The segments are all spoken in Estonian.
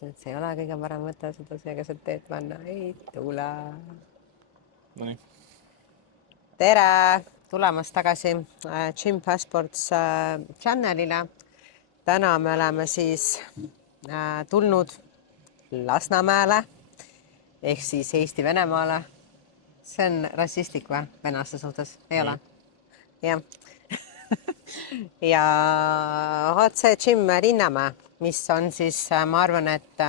mõtlesin, et see ei ole kõige parem mõte seda siia keset teed panna. Ei tule. Nonii. Tere! Tulemast tagasi Gym Passports channelile. Täna me oleme siis tulnud Lasnamäele ehk siis Eesti-Venemaale. See on rassistlik või? Venelaste suhtes? Ei ole? Jah. Ja HC Gym Linnamäe, mis on siis, ma arvan, et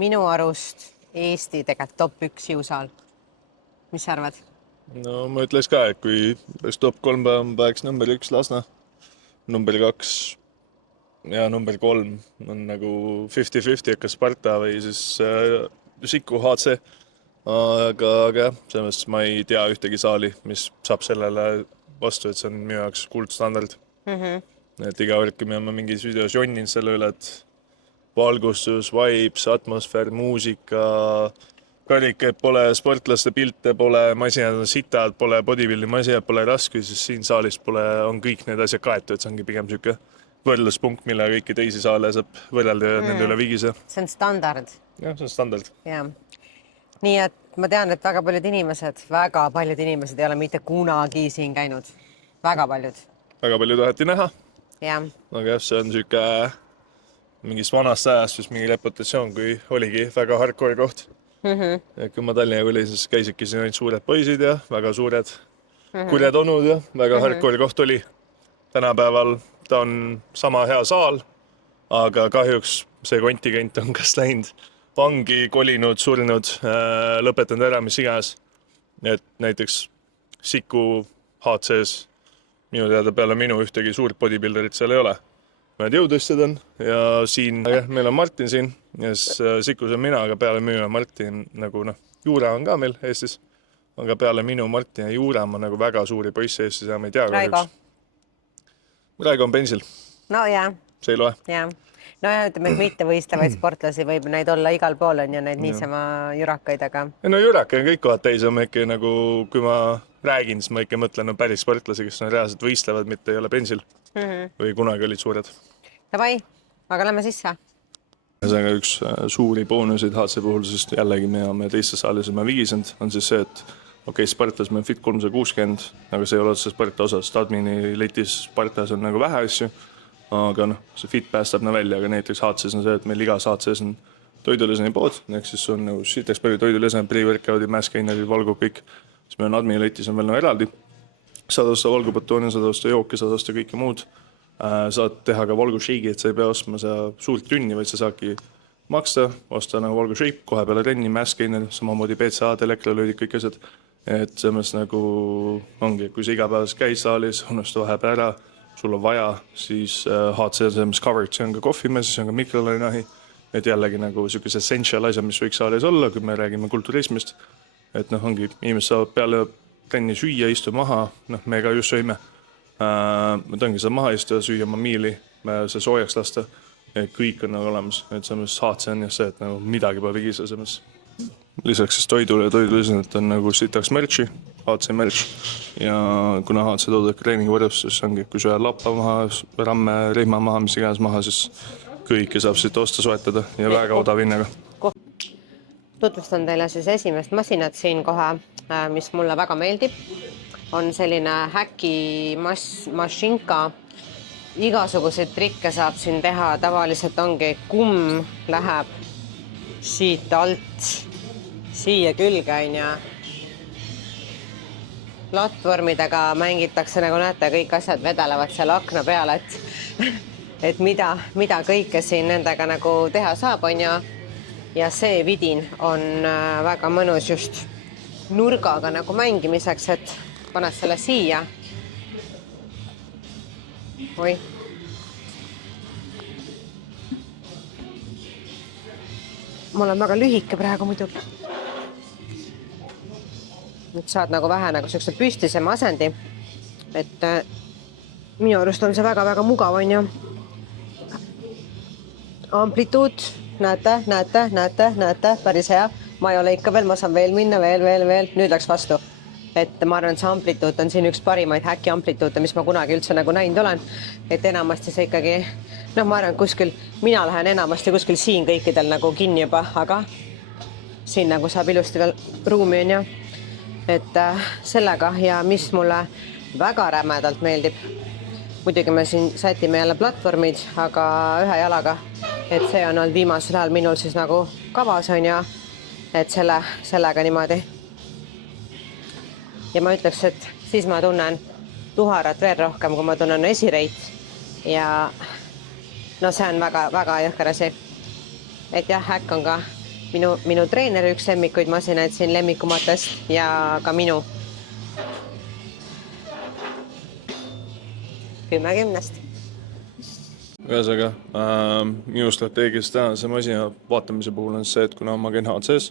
minu arust Eesti tegelikult top 1 jõusaal. Mis sa arvad? No ma ütleks ka, et kui top 3 päevaks number 1 Lasna, number 2 ja number 3 on nagu 50-50, kas Sparta või siis Siku HC. Aga jah, selles mõttes ma ei tea ühtegi saali, mis saab sellele vastu, et see on minu jaoks kuldstandard. Et iga võrk, kui me oleme mingis videos jonninud selle üle, et valgustus, vibes, atmosfäär, muusika, karikaid pole, sportlaste pilte pole, masinad on sitad, pole bodybuilding masinad, pole raske, siis siin saalis on kõik need asjad kaetud, et see ongi pigem siuke võrdluspunkt, mille kõiki teisi saale saab võrrelda ja nende üle vigise. See on standard. Jah, see on standard. Jah. Nii et ma tean, et väga paljud inimesed ei ole mitte kunagi siin käinud. Väga paljud. Väga palju taheti näha. Jah. Aga jah, see on siuke mingist vanast ajast, siis mingi reputatsioon, kui oligi väga hardcore koht. Ja kui ma Tallinnaga oli, siis käisidki siin ainult suured poisid ja väga suured kurjad onud ja väga hardcore koht oli. Tänapäeval ta on sama hea saal, aga kahjuks see kontingent on kas läinud vangi, kolinud, surnud, lõpetanud ära, mis iganes. Et näiteks Siku HC-s minu teada peale minu ühtegi suurt bodybuilderit seal ei ole. Mõned jõutõstjad on ja siin meil on Martin siin ja siis Sikus on mina, aga peale minu Martin nagu Juura on ka meil Eestis. Aga peale minu Martin ja Juura on nagu väga suuri poisse Eestis ja ma ei tea. Raigo on pensil. No jah. See ei loe. Jah. No ja ütleme, et mitte võistlevaid sportlasi võib neid olla igal pool on ja neid niisama jurakaid, aga... No juraka on kõik kohad täis, on ikka nagu, kui ma räägin, siis ma ikka mõtlen päris sportlasi, kes on reaalselt võistlevad, mitte ei ole pensil. Või kunagi olid suured. Davai, aga lähme sisse. See on üks suuri boonuseid HC puhul, sest jällegi me teistes saalis oleme vigisend, on siis see, et okei, Spartas me Fit 360, aga see ei ole otse Sparta osa, sest admini letis Spartas on nagu vähe asju. Aga see fit päästab välja, aga näiteks HC-s on see, et meil igas HC-s on toiduleseni pood, ehk siis on nagu siteks palju toiduleseni, pre-workoutid, mass-gainerid, valgub kõik. Siis meil on admini letis on veel eraldi. Saad osta valgupatooni, saad osta jooki, saad osta kõike muud. Saad teha ka valgusheigi, et sa ei pea ostma seda suurt tünni, vaid sa saadki maksta, osta nagu valgusheik, kohe peale trenni, mass-gainer, samamoodi PCA-d, elektrolüüdid, kõik asjad. Et selles nagu ongi, kui sa igapäevas käid saalis, unusta vahepeal ära, sul on vaja, siis HC on see covered, see on ka kohvimees, see on ka mikrolainahi, et jällegi nagu sellised essential asjad, mis võiks saalis olla, kui me räägime kulturismist, et ongi, inimesed saavad peale trenni süüa, istu maha, me ka just sõime, ongi seda maha istuda, süüa oma miili, see soojaks lasta, et kõik on nagu olemas, et selles HC on just see, et nagu midagi pole vigisa selles. Lisaks siis toidule ja toiduliselt on nagu sitaks merchi, HC merch ja kuna HC toodab treeningi võrdus, siis ongi, kui sa lappa maha, ramme, rihma maha, mis iganes maha, siis kõike saab siit osta soetada ja väga odav hinnaga. Tutvustan teile siis esimest masinat siin kohe, mis mulle väga meeldib. On selline häki mašinka. Igasuguseid trikke saab siin teha. Tavaliselt ongi kumm läheb siit alt siia külge on ja platvormidega mängitakse, nagu näete, kõik asjad vedelevad seal akna peal, et mida kõike siin nendega nagu teha saab on ja see vidin on väga mõnus just nurgaga nagu mängimiseks, et paned selle siia. Oi. Mul on väga lühike praegu muidugi. Nüüd saad nagu vähe nagu sellise püstisema asendi, et minu arust on see väga-väga mugav on ju. Amplituud, näete, päris hea. Ma ei ole ikka veel, ma saan veel minna, veel. Nüüd läks vastu. et ma arvan, et see amplituut on siin üks parimaid häki amplituute, mis ma kunagi üldse nagu näinud olen. Et enamasti see ikkagi, ma arvan, kuskil, mina lähen enamasti kuskil siin kõikidel nagu kinni juba, aga siin nagu saab ilusti veel ruumi on ju. Et sellega ja mis mulle väga rämedalt meeldib. Muidugi me siin sätime jälle platvormid, aga ühe jalaga. Et see on olnud viimasel ajal minul siis nagu kavas on ja et sellega niimoodi. Ja ma ütleks, et siis ma tunnen tuharat veel rohkem, kui ma tunnen esireit. Ja no see on väga jõhker asi. Et jah, häkk on ka minu treeneri üks lemmikuid masinaid siin lemmikumatest ja ka minu 10-10. Ühesõnaga, minu strateegias tänase masina vaatamise puhul on see, et kuna ma käin HC-s,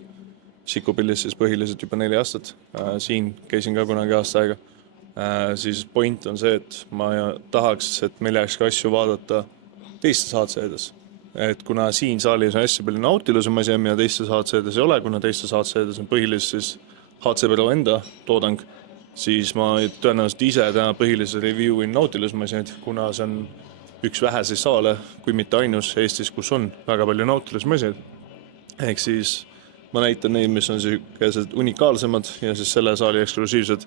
Sikupillis siis põhiliselt juba 4 aastat, siin käisin ka kunagi aasta aega, siis point on see, et ma tahaks, et meil jääks ka asju vaadata teistes HC-des. Et kuna siin saalis on hästi palju Nautiluse masina, mida teistes HC-des ei ole, kuna teistes HC-des on põhiliselt siis HC Pro enda toodang, siis ma tõenäoliselt ise täna põhiliselt reviewin Nautiluse masinaid, kuna see on üks väheseid saale, kui mitte ainus Eestis, kus on väga palju Nautiluse masinaid. Ehk siis ma näitan neid, mis on sellised unikaalsemad ja siis selle saali eksklusiivsed.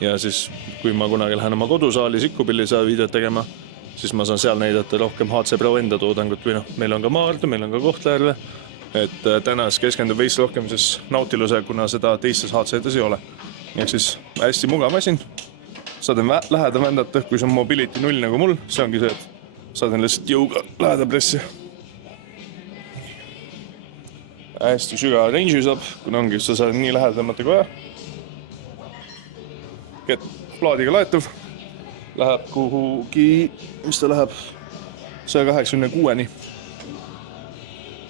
Ja siis, kui ma kunagi lähen oma kodusaali Sikupilli seda videot tegema, siis ma saan seal näidata rohkem HC Pro enda toodangut või meil on ka Maardu, meil on ka Kohtla-Järve. Et tänas keskendub veits rohkem siis Nautiluse, kuna seda teistes HC-des ei ole. Ehk siis hästi mugav masin. Saad läheda vändata, kui see on mobility 0 nagu mul, see ongi see, et saad lihtsalt jõuga läheda pressi. Hästi sügava range'i saab, kuna ongi, sa saad nii lähedamata koja. Plaadiga laetav. Läheb kuhugi, mis ta läheb 186-ni.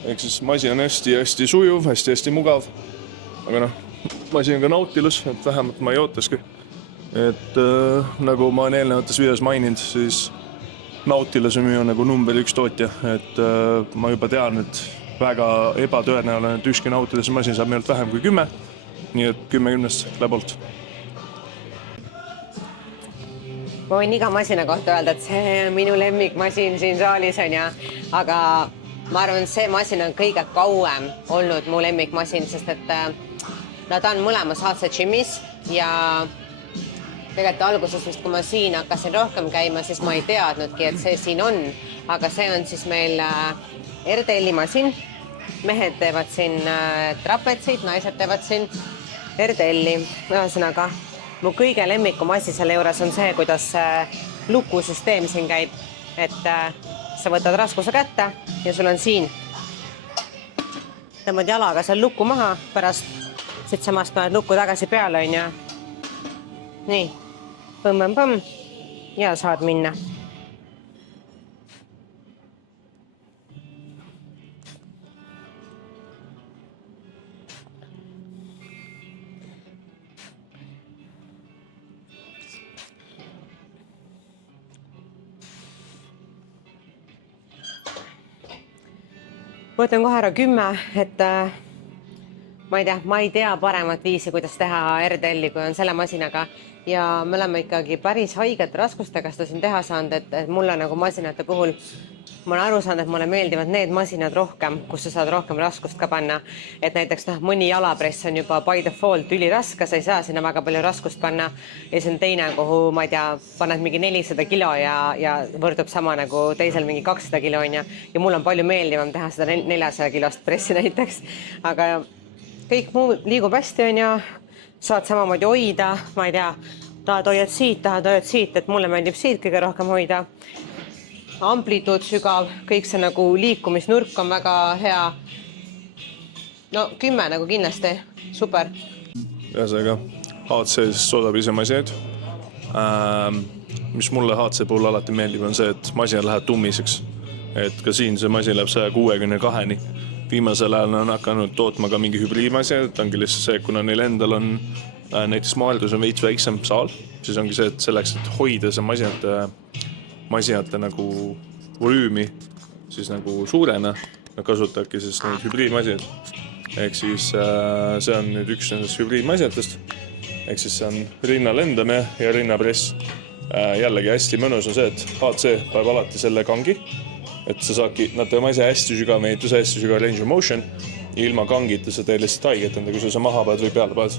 Ehk siis masin on hästi sujuv, hästi mugav. Aga masin on ka Nautilus, et vähemalt ma ei ootaski. Et nagu ma olen eelnevates videos maininud, siis Nautilus on minu nagu number 1 tootja. Et ma juba tean, et väga ebatõenäoline, et ükski Nautiluse masin saab meilt vähem kui 10. Nii et 10-10 läbolt. Ma võin iga masina kohta öelda, et see on minu lemmikmasin siin saalis on ja, aga ma arvan, et see masin on kõige kauem olnud mu lemmikmasin, sest et ta on mõlemas HC Gymis ja tegelikult alguses vist, kui ma siin hakkasin rohkem käima, siis ma ei teadnudki, et see siin on, aga see on siis meil RDL-i masin. Mehed teevad siin trapetsid, naised teevad siin RDL-i. Ühesõnaga, mu kõige lemmikum asi selle juures on see, kuidas lukusüsteem siin käib, et sa võtad raskuse kätte ja sul on siin. Tõmbad jalaga seal luku maha, pärast siit samast paned luku tagasi peale on ja nii, põmm ja saad minna. Võtan kohe ära 10, et ma ei tea paremat viisi, kuidas teha RDL-i, kui on selle masinaga. Ja me oleme ikkagi päris haigete raskustega seda siin teha saanud, et mulle nagu masinate puhul, ma olen aru saanud, et mulle meeldivad need masinad rohkem, kus sa saad rohkem raskust ka panna. Et näiteks mõni jalapress on juba by default üliraske, sa ei saa sinna väga palju raskust panna. Ja see on teine, kuhu, ma ei tea, paned mingi 400 kilo ja võrdub sama nagu teisel mingi 200 kilo on ja mul on palju meeldivam teha seda 400 kilost pressi näiteks. Aga kõik muu liigub hästi on ja saad samamoodi hoida, ma ei tea, tahad hoiad siit, et mulle meeldib siit kõige rohkem hoida. Amplituud sügav, kõik see nagu liikumisnurk on väga hea. No 10 nagu kindlasti, super. Ühesõnaga, HC soodab ise masinaid. Mis mulle HC puhul alati meeldib on see, et masinad läheb tummiseks. Et ka siin see masin läheb 162-ni. Viimasel ajal on hakanud tootma ka mingi hübriidmasinad, et ongi lihtsalt see, kuna neil endal on näiteks Maardus on veits väiksem saal, siis ongi see, et selleks, et hoida see masinate nagu volüümi siis nagu suurena, kasutavadki siis neid hübriidmasinad. Ehk siis see on nüüd üks nendest hübriidmasinatest. ehk siis see on rinna lendamine ja rinnapress. Jällegi hästi mõnus on see, et HC paneb alati selle kangi, et sa saadki, nad teeme ise hästi sügav mehitus, hästi sügav range of motion, ilma kangita sa teed lihtsalt haiget enda, kui sa maha paned või peale paned.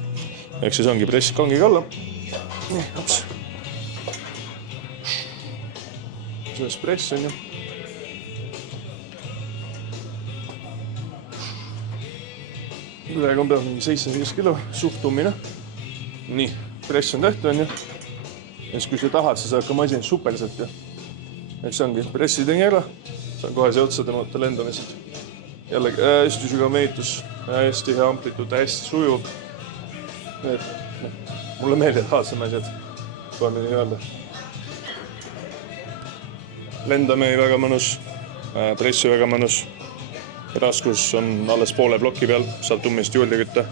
Ehk siis ongi pressid kangiga alla. Selles press on ju. Ülega on peal mingi 75 kilo, suht tummine. Nii, press on tehtud on ju. Ja siis kui sa tahad, sa saad ka masin superselt ju. Ehk see ongi pressi tegi ära, saan kohe see otsa tõmmata lendamised. Jällegi hästi sügav mehitus, hästi hea amplituud, hästi sujuv. Mulle meeldib haadsame asjad, kohe midagi öelda. Lendame väga mõnus, pressi väga mõnus. Raskus on alles poole ploki peal, saab tummist juurde kütta.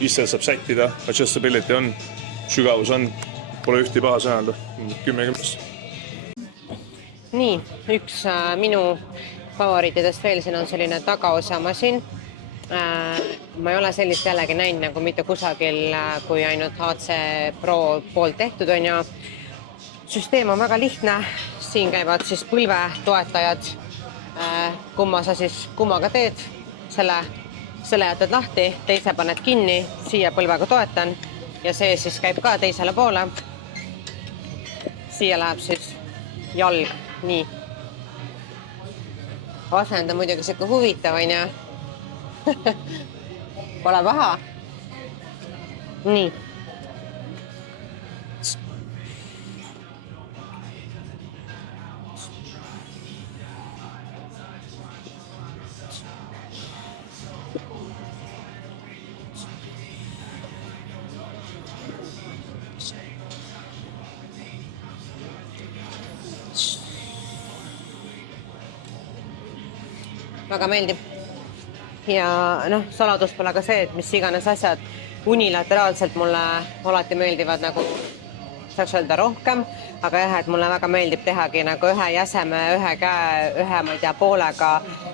Isse saab sättida, adjustability on, sügavus on, pole ühti paha sõnada, 10-10. Nii, üks minu favoriitidest veel siin on selline tagaosamasin. Ma ei ole sellist jällegi näinud nagu mitte kusagil, kui ainult HC Pro poolt tehtud on ja süsteem on väga lihtne. Siin käivad siis põlve toetajad, kumma sa siis kummaga teed, selle jätad lahti, teise paned kinni, siia põlvega toetan ja see siis käib ka teisele poole. Siia läheb siis jalg, nii. Asend on muidugi siuke huvitav, on ju. Pole paha. Nii. Väga meeldib. Ja saladus pole ka see, et mis iganes asjad unilateraalselt mulle alati meeldivad nagu saaks öelda rohkem, aga jah, et mulle väga meeldib tehagi nagu ühe jäseme, ühe käe, ühe ma ei tea poolega,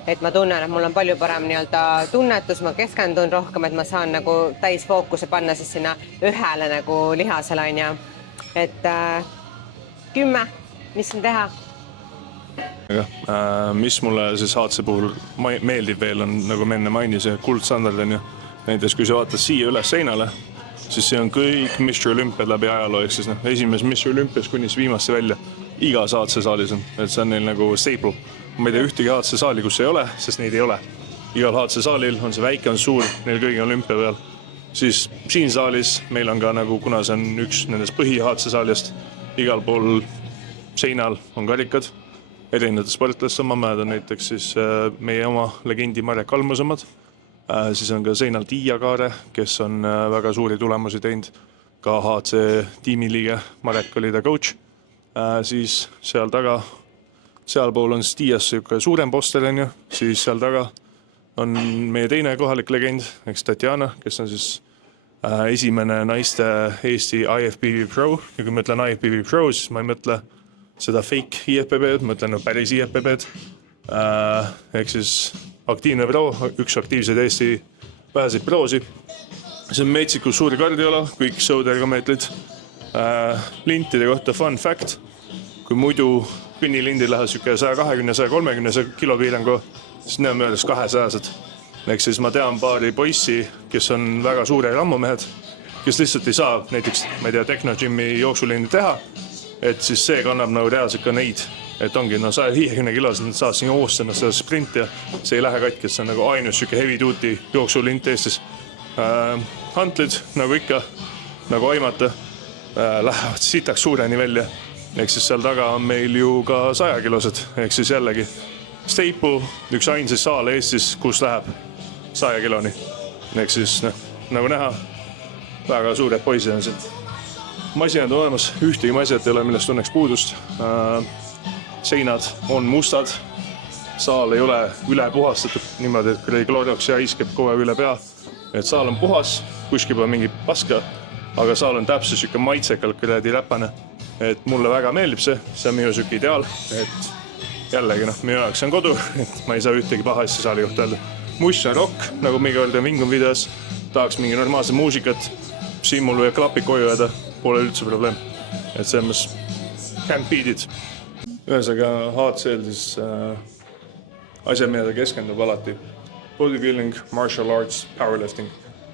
et ma tunnen, et mul on palju parem nii-öelda tunnetus, ma keskendun rohkem, et ma saan nagu täisfookuse panna siis sinna ühele nagu lihasele on ja et 10, mis siin teha? Mis mulle siis HC puhul meeldib veel on, nagu me enne mainis, kuldstandard on ju. Näiteks kui sa vaatad siia üles seinale, siis see on kõik Mr. Olympiad läbi ajaloo, ehk siis esimese Mr. Olympias kuni viimasse välja. Igas HC saalis on, et see on neil nagu staple. Ma ei tea ühtegi HC saali, kus ei ole, sest neid ei ole. Igal HC saalil on see väike, on suur, neil kõigi Olympia peal. Siis siin saalis meil on ka nagu, kuna see on üks nendest põhi HC saalist, igal pool seinal on karikad. Erinevate sportlast sama mäed on näiteks siis meie oma legendi Marek Almusamad. Siis on ka seinal Tiia Kaare, kes on väga suuri tulemusi teinud. Ka HC tiimiliige Marek oli ta coach. Siis seal taga, seal pool on Tiias suurem poster on ju. Siis seal taga on meie teine kohalik legend, eks Tatjana, kes on siis esimene naiste Eesti IFBB Pro. Ja kui ma ütlen IFBB Pro, siis ma ei mõtle seda fake IFBB-d, ma ütlen päris IFBB-d. Ehk siis aktiivne pro, üks aktiivseid Eesti väheseid proosi. See on meetsikus suuri kardiola, kõik showdergomeetlid. Lintide kohta fun fact, kui muidu kõnnilindid lähevad 120-130 kilo piirangu, siis need on möödas 200-sed. Ehk siis ma tean paari poissi, kes on väga suure rammumehed, kes lihtsalt ei saa näiteks, ma ei tea, Technogym'i jooksulindi teha, et siis see kannab nagu reaalselt ka neid, et ongi 150 kilos, nad saavad siin joosta ennast seda sprinti ja see ei lähe katki, et see on nagu ainus siuke heavy duty jooksulint Eestis. Hantlid, nagu ikka, nagu aimata, lähevad sitaks suureni välja, ehk siis seal taga on meil ju ka 100 kilosed, ehk siis jällegi Staple, üks ainsas saal Eestis, kus läheb 100 kiloni, ehk siis nagu näha, väga suured poisid on siin. Masinad on olemas, ühtegi masinat ei ole, millest tunneks puudust. Seinad on mustad, saal ei ole üle puhastatud niimoodi, et Clorox ja iskeb kogu aeg üle pea. Et saal on puhas, kuskil pole mingi paska, aga saal on täpselt siuke maitsekalt räpane. Et mulle väga meeldib see on minu siuke ideaal, et jällegi minu jaoks on kodu, et ma ei saa ühtegi paha asja saali kohta öelda. Muss on rock, nagu mingi öelda Vingum videos, tahaks mingi normaalse muusikat, siin mul võib klapid koju jääda, pole üldse probleem. Et selles can't beat it. Ühesõnaga HC-l siis asja, mida ta keskendub alati. Bodybuilding, martial arts, powerlifting.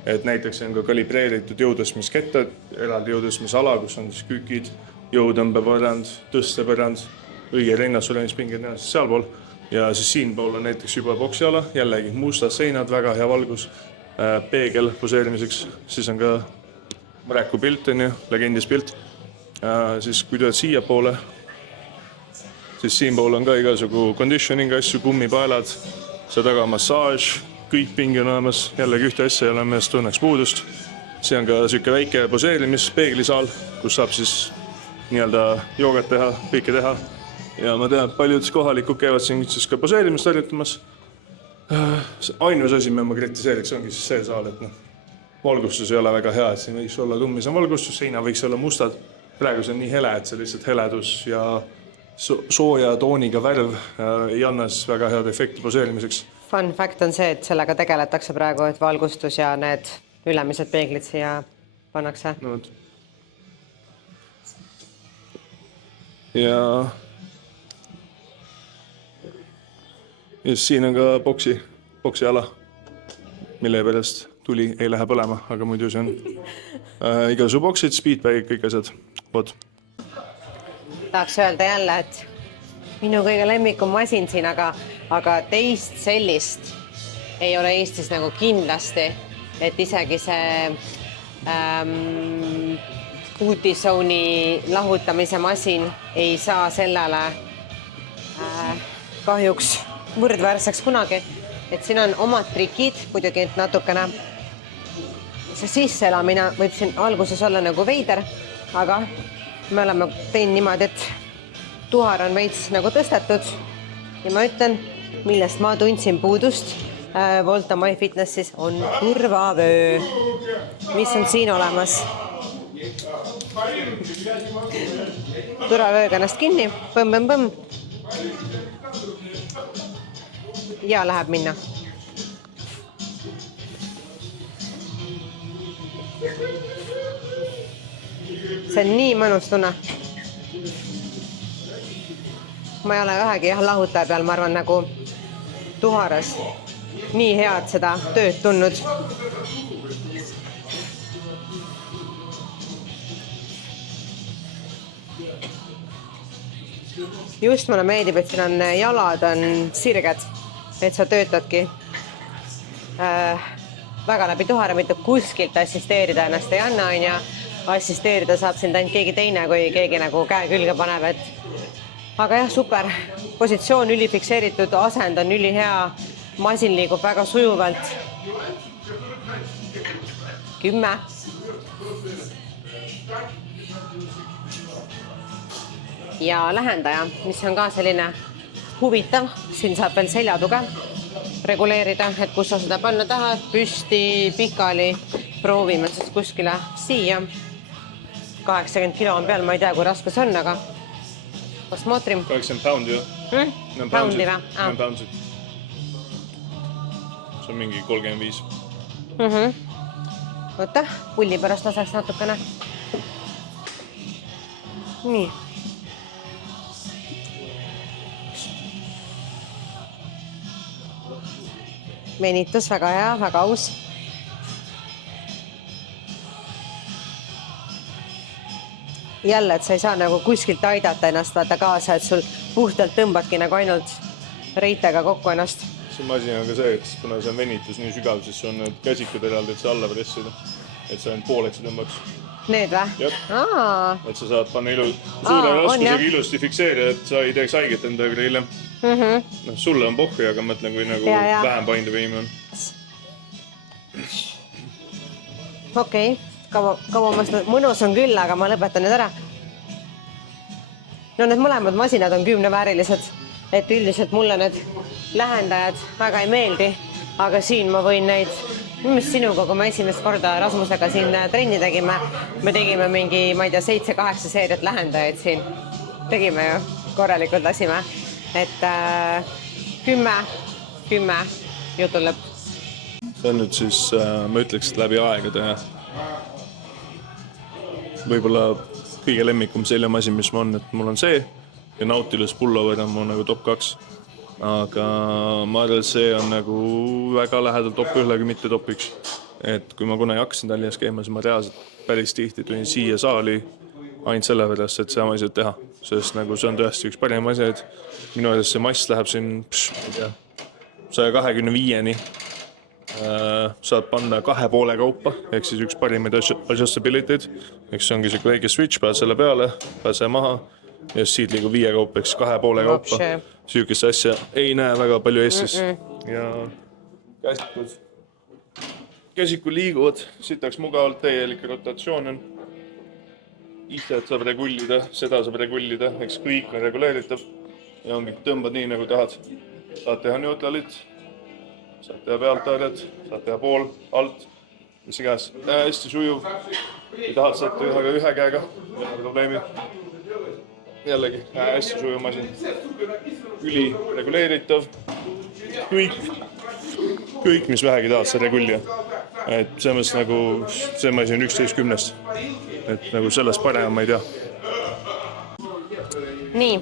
Et näiteks on ka kalibreeritud jõutõstmiskettad, eraldi jõutõstmisala, kus on siis kükid, jõutõmbepõrand, tõstepõrand, õige rinnastuleimispingid sealpool. Ja siis siinpool on näiteks juba boksiala, jällegi mustad seinad, väga hea valgus, peegel poseerimiseks, siis on ka Mräku pilt, legendis pilt. Siis kui tuled siia poole, siis siinpool on ka igasugu conditioning asju, kummipaelad, see taga massaaž, kõik pingi on olemas, jällegi ühte asja ei ole meelest tunneks puudust. See on ka selline väike poseerimispeeglisaal, kus saab siis nii-öelda joogat teha, kõike teha. Ja ma tean, et paljud kohalikud käivad siin siis ka poseerimist harjutamas. Ainus asi, mida ma kritiseeriks, ongi siis see saal, et valgustus ei ole väga hea, et siin võiks olla tummisem valgustus, seina võiks olla mustad. Praegu see on nii hele, et see lihtsalt heledus ja sooja tooniga värv ei anna siis väga head efekti poseerimiseks. Fun fact on see, et sellega tegeletakse praegu, et valgustus ja need ülemised peeglid siia pannakse. No, ja siin on ka boksiala, mille pärast tuli ei lähe põlema, aga muidu see on igasu boksid, speedbagid, kõik asjad. Vot. Tahaks öelda jälle, et minu kõige lemmikum masin siin, aga teist sellist ei ole Eestis nagu kindlasti, et isegi see booty-zone'i lahutamise masin ei saa sellele kahjuks võrdväärseks kunagi, et siin on omad trikid, muidugi natukene see sisseelamine võib siin alguses olla nagu veider, aga me oleme teinud niimoodi, et tuhar on veits nagu tõstetud ja ma ütlen, millest ma tundsin puudust Volta My Fitnessis on turvavöö, mis on siin olemas. Turvavööga ennast kinni, põmm. Ja läheb minna. See on nii mõnus tunne. Ma ei ole vähegi lahutaja peal, ma arvan, nagu tuharas. Nii head seda tööd tundnud. Just mulle meeldib, et siin on jalad on sirged. Et sa töötadki väga läbi tuhara, mitte kuskilt assisteerida ennast ei anna, on ja assisteerida saab sind ainult keegi teine, kui keegi nagu käe külge paneb, aga jah, super. Positsioon ülifikseeritud, asend on ülihea, masin liigub väga sujuvalt. 10. Ja lähendaja, mis on ka selline huvitav, siin saab veel seljatuge reguleerida, et kus sa seda panna tahad, püsti, pikali, proovime siis kuskile siia. 80 kilo on peal, ma ei tea, kui raske see on, aga posmootrim. 80 poundi, jah? Poundi või? See on mingi 35. Võtta, pulli pärast laseks natukene. Nii. Venitus, väga hea, väga aus. Jälle, et sa ei saa nagu kuskilt aidata ennast vaata kaasa, et sul puhtalt tõmbadki nagu ainult reitega kokku ennast. See masin on ka see, et kuna see on venitus nii sügav, siis on need käsikud eraldi, et sa alla pressida. Et sa ainult pooleks tõmbaks. Need või? Et sa saad panna suure raskusega ilusti fikseerida, et sa ei teeks haiget enda hiljem. Sulle on pohvi, aga mõtlen, kui nagu vähem painduv inimene on. Okei, kaua ma seda mõnus on küll, aga ma lõpetan nüüd ära. No need mõlemad masinad on 10-väärilised, et üldiselt mulle need lähendajad väga ei meeldi, aga siin ma võin neid, mis sinuga, kui me esimest korda Rasmusega siin trenni tegime, me tegime mingi, ma ei tea, 7-8 seeriat lähendajaid siin. Tegime ju, korralikult lasime, et 10 jutul lõpp. See on nüüd siis, ma ütleks, läbi aegade võib-olla kõige lemmikum seljamasin, mis ma on, et mul on see ja Nautilus pullover on mu nagu top 2. Aga ma arvan, et see on nagu väga lähedal top 1, kui mitte top 1. Et kui ma kunagi hakkasin Tallinnas käima, siis ma reaalselt päris tihti tulin siia saali ainult sellepärast, et sama asjad teha. Sest nagu see on tõesti üks parim asjad. Minu arvates see mass läheb siin 125-ni. Saad panna 2,5 kaupa, ehk siis üks parimaid adjustability'd. Eks see ongi see väike switch, pääd selle peale, pääse maha ja siit liigub 5 kaupa, ehk 2,5 kaupa. Süükest asja ei näe väga palju Eestis. Ja käsikud liiguvad, siit oleks mugavalt täielik rotatsioon on. Istet saab regullida, seda saab regullida, eks kõik on reguleeritav ja ongi tõmbad nii nagu tahad. Saad teha neutralit, saad teha pealtaared, saad teha pool, alt, mis iganes. Hästi sujuv, kui tahad saad teha ka ühe käega, probleemi. Jällegi, hästi sujuv masin. Üli reguleeritav, kõik mis vähegi tahad sa regullida. Et see mõttes nagu, see masin on 11/10. Et nagu sellest parem ma ei tea. Nii,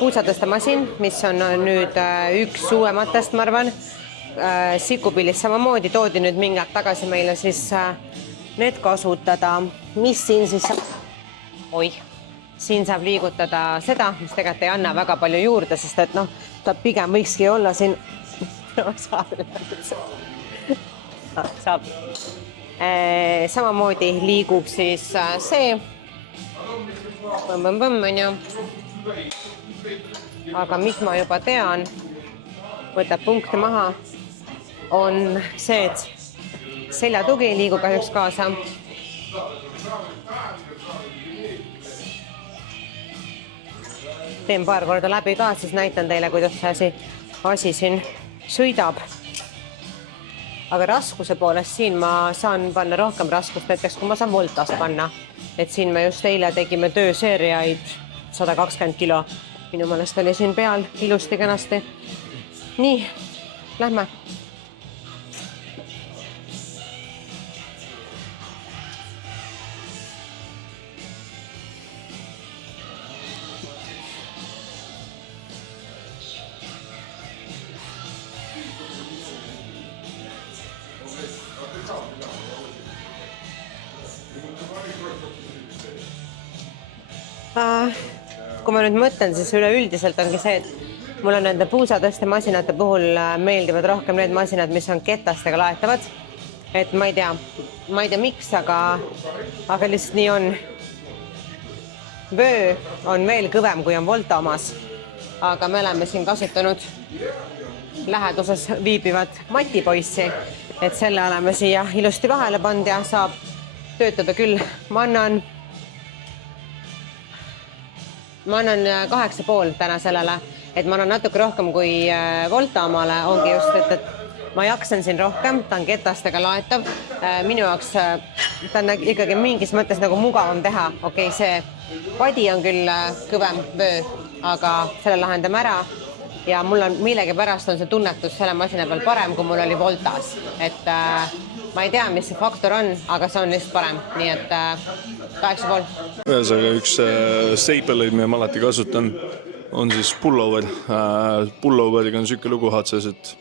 puusatõste masin, mis on nüüd üks uuematest, ma arvan. Sikupillis samamoodi toodi nüüd mingi aeg tagasi meile siis need kasutada. Mis siin siis siin saab liigutada seda, mis tegelikult ei anna väga palju juurde, sest et noh, ta pigem võikski olla siin saab. Samamoodi liigub siis see aga mis ma juba tean, võtab punkte maha, on see, et seljatugi liigub kahjuks kaasa. Teen paar korda läbi ka, siis näitan teile, kuidas see asi siin sõidab. Aga raskuse poolest siin ma saan panna rohkem raskust, näiteks kui ma saan Voltast panna. Et siin me just eile tegime tööseeriaid 120 kilo. Minu mõelest oli siin peal ilusti kenasti. Nii, lähme. Kui ma nüüd mõtlen, siis üleüldiselt ongi see, et mul on nende puusatõste masinate puhul meeldivad rohkem need masinad, mis on ketastega laetavad. Et ma ei tea miks, aga lihtsalt nii on. Vöö on veel kõvem, kui on Volta omas. Aga me oleme siin kasutanud läheduses viibivad matipoissi, et selle oleme siia ilusti vahele pand ja saab töötada küll. Ma annan 8,5 täna sellele, et ma annan natuke rohkem kui Volta omale, ongi just, et ma jaksan siin rohkem, ta on ketastega laetav. Minu jaoks ta on ikkagi mingis mõttes nagu mugavam teha. Okei, see padi on küll kõvem vöö, aga selle lahendame ära. Ja mul on millegipärast on see tunnetus selle masina peal parem, kui mul oli Voltas. Et ma ei tea, mis see faktor on, aga see on lihtsalt parem. Nii et 8,5. Ühesõnaga üks stapleid, mida ma alati kasutan, on siis pullover. Pulloveriga on selline lugu hatses, et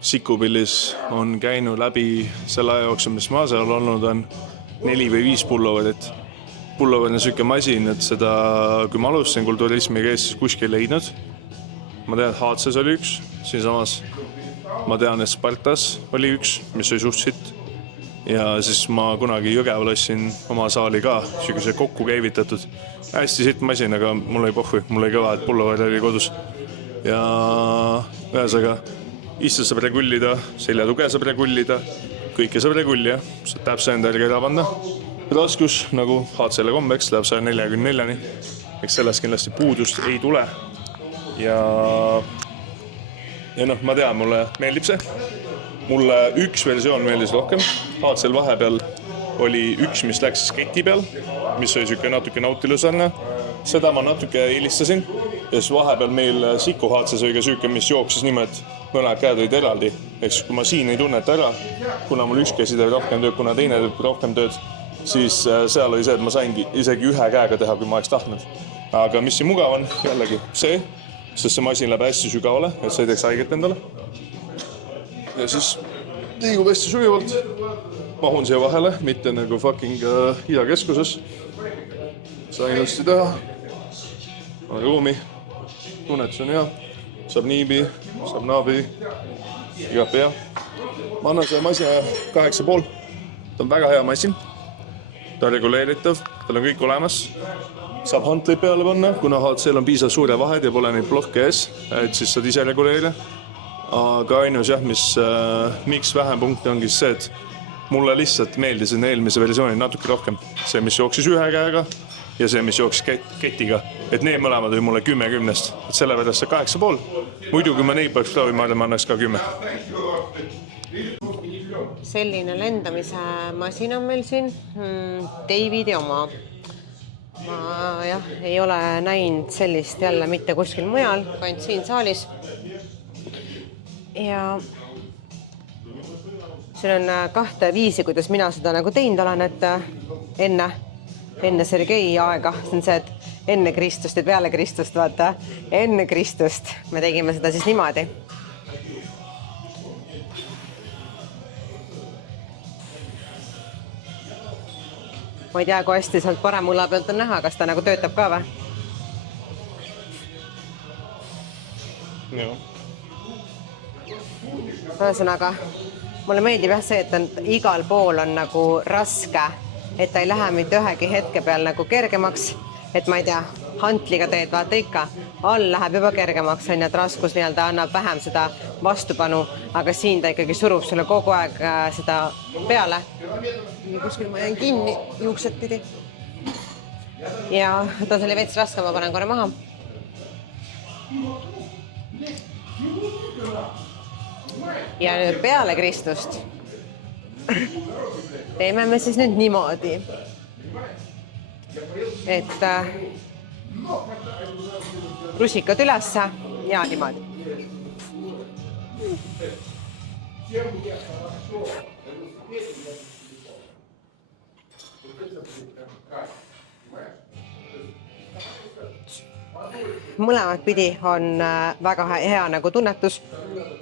Sikupillis on käinud läbi selle aja jooksul, mis ma seal olnud on 4 või 5 pulloverit. Pullover on selline masin, et seda, kui ma alustasin kulturismiga Eestis kuskil leidnud. Ma tean, et Haatses oli üks, siin samas. Ma tean, et Spartas oli üks, mis oli suht sitt. Ja siis ma kunagi Jõgeval ostsin oma saali ka, selline kokku käivitatud. Hästi sitt masin, aga mul oli pohvi, mul oli kõva, et pullover oli kodus. Ja ühesõnaga, iste saab regullida, seljatuge saab regullida, kõike saab regullida, saab täpselt enda järgi ära panna. Raskus, nagu Haatsele kombeks, läheb 144-ni. Eks sellest kindlasti puudust ei tule. Ja noh, ma tean, mulle meeldib see. Mulle üks versioon meeldis rohkem. Haatsel vahepeal oli üks, mis läks keti peal, mis oli selline natuke Nautilusarne. Seda ma natuke eelistasin. Ja siis vahepeal meil Siku Haatses oli ka selline, mis jooksis niimoodi, et mõned käed olid eraldi. Eks kui ma siin ei tunneta ära, kuna mul üks käsi teeb rohkem tööd, kuna teine teeb rohkem tööd, siis seal oli see, et ma saingi isegi ühe käega teha, kui ma oleks tahtnud. Aga mis siin mugav on, jällegi see, sest see masin läheb hästi sügavale, et sa ei teeks haiget endale. Ja siis liigub hästi sujuvalt. Mahun siia vahele, mitte nagu fucking idakeskuses. Sain hästi teha. On ruumi. Tunnetus on hea. Saab niibi, saab naabi. Igat pea. Ma annan selle masina 8,5. Ta on väga hea masin. Ta on reguleeritav, tal on kõik olemas. Saab hantli peale panna, kuna HC-l on piisavalt suure vahed ja pole neid blokke ees, et siis saad ise reguleerida. Aga ainus jah, miks vähem punkte ongi see, et mulle lihtsalt meeldis eelmise versiooni natuke rohkem. See, mis jooksis ühe käega ja see, mis jooksis ketiga. Et need mõlemad oli mulle 10-10. Et sellepärast see 8,5. Muidu, kui ma neid peaks proovima, ma annaks ka 10. Selline lendamise masin on meil siin. Davidi oma. Ma jah, ei ole näinud sellist jälle mitte kuskil mujal, ainult siin saalis. Ja siin on 2 viisi, kuidas mina seda nagu teinud olen, et enne Sergei aega, see on see, et enne Kristust ja peale Kristust, vaata, enne Kristust me tegime seda siis niimoodi. Ma ei tea, kui hästi sealt parem õla pealt on näha, kas ta nagu töötab ka või? Joo. Ühesõnaga, mulle meeldib jah see, et igal pool on nagu raske, et ta ei lähe mitte ühegi hetke peal nagu kergemaks, et ma ei tea, hantliga teed, vaata ikka, all läheb juba kergemaks, on, et raskus nii-öelda annab vähem seda vastupanu, aga siin ta ikkagi surub sulle kogu aeg seda peale. Kuskil ma jäin kinni juuksed pidi. Ja ta oli veits raske, ma panen korra maha. Ja nüüd peale Kristust teeme me siis nüüd niimoodi, et rusikad ülesse ja niimoodi. Mõlemad pidi on väga hea nagu tunnetus.